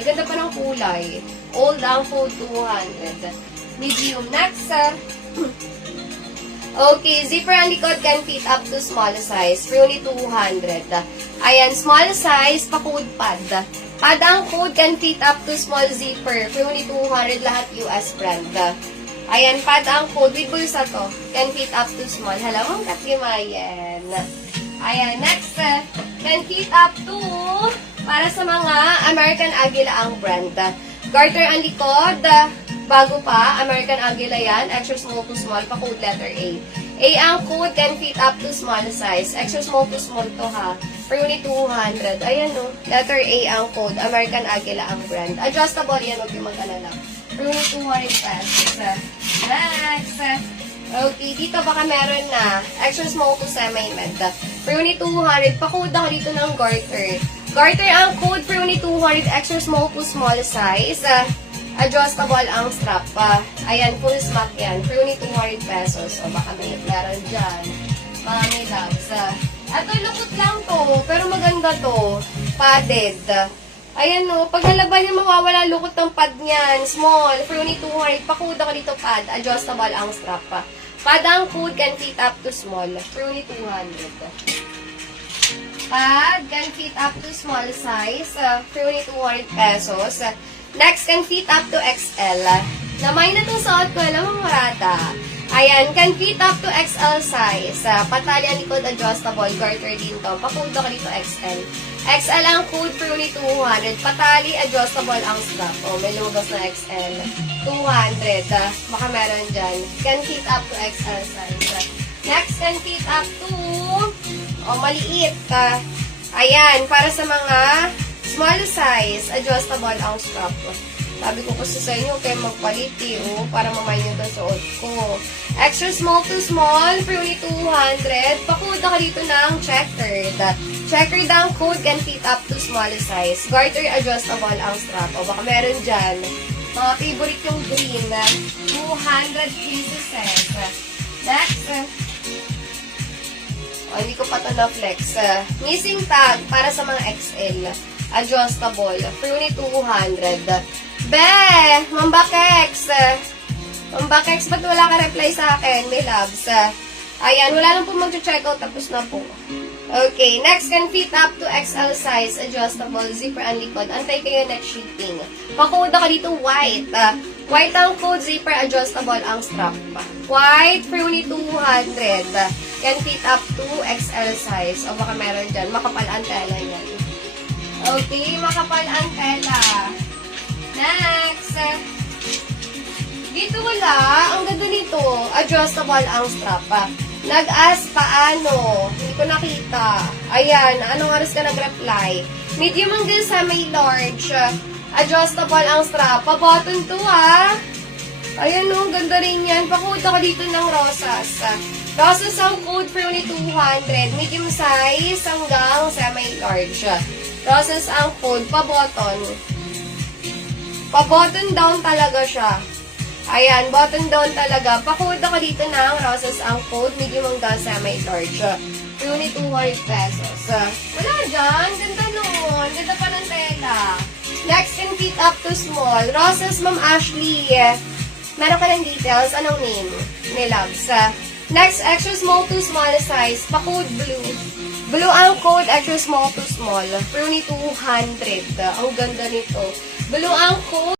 200. Ganda pa ng kulay. Old ang code 200. Medium. Next, okay, zipper ang likod can fit up to small size. For only 200. Ayan, small size, pa-code pad. Pad ang code can fit up to small zipper. For only 200, lahat US brand. Ayan, pad ang code. With bulsa to. Can fit up to small. Hello, ang katimayan. Ayan, next, can fit up to, para sa mga American Aguila ang brand. Garter ang likod. Bago pa, American Aguila yan. Extra small to small, pa-code letter A. A ang code can fit up to small size. Extra small to small to ha. For only 200. Ayan o. Letter A ang code. American Aguila ang brand. Adjustable yan. Huwag yung mag-alala. For only 200 pesos. Next. Okay. Dito baka meron na. Extra small to semi-med. For only 200. Pa-code ako dito ng garter. Garter ang code. For only 200. Extra small to small size. Adjustable ang strap pa. Ayan, full smack yan. For only 200 pesos. O baka may meron dyan. Mga may loves. Ito, lukot lang to. Pero maganda to. Padded. Ayan o. Pag nalaban niya, mawawala lukot ng pad niyan. Small. For only 200. Pakuda ko dito pad. Adjustable ang strap pa. Pad ang code can fit up to small. For only 200. Pad can fit up to small size. For only 200 pesos. Next, can fit up to XL. Namay na itong suot ko. Alam mo, marata. Ayan, can fit up to XL size. Patali ang likod, adjustable. Garter din to. Pakudo ka dito XL. XL ang code for only 200. Patali, adjustable ang strap. O, may lumabas na XL. 200. Baka meron dyan. Can fit up to XL size. Next, can fit up to maliit. Ayan, para sa mga small size, adjustable ang strap. Sabi ko kasi sa inyo, kayo magpalit para mamay nyo ito suot ko. Extra small to small, for only 200. Pakuda ka dito ng checkered. Checkered ang code can fit up to small size. Garter, adjustable ang strap. O baka meron dyan. Mga favorite yung green. 200 pieces. Next. Hindi ko pa ito na-flex. Missing tag para sa mga XL. Adjustable. For only 200. Be! Mambakex! Mambakex, ba't wala ka reply sa akin? May loves. Ayan, wala lang po mag-checkout. Tapos na po. Okay, next, can fit up to XL size. Adjustable. Zipper ang likod. Antay kayo next shipping. Pakoda ka dito white. White ang code. Zipper. Adjustable ang strap. White for only 200. Can fit up to XL size. O baka meron dyan. Makapal ang tela yan. Okay, makapal ang tela. Next. Dito wala. Ang ganda nito. Adjustable ang strap. Nag-ask paano. Hindi ko nakita. Ayan. Anong oras ka nag-reply? Medium hanggang sa may large. Adjustable ang strap. Pa-button to Ayan o. Ganda rin yan. Pakuda ko dito ng rosas. Rosas ang code for only 200. Medium size hanggang semi-large. Roses ang code, pa-button. Pa-button down talaga siya. Ayan, button down talaga. Pakuda ko dito ng roses ang code, medium hanggang semi-large. Only 200 pesos. Wala dyan. Ganda nun. Ganda pa ng tela. Next, can fit up to small. Roses, Ma'am Ashley. Meron ka ng details. Anong name? Ni Loves. Next, extra small to small size. Pa-code blue. Blue ang code, extra small to small. For only 200. Ang ganda nito. Blue ang code.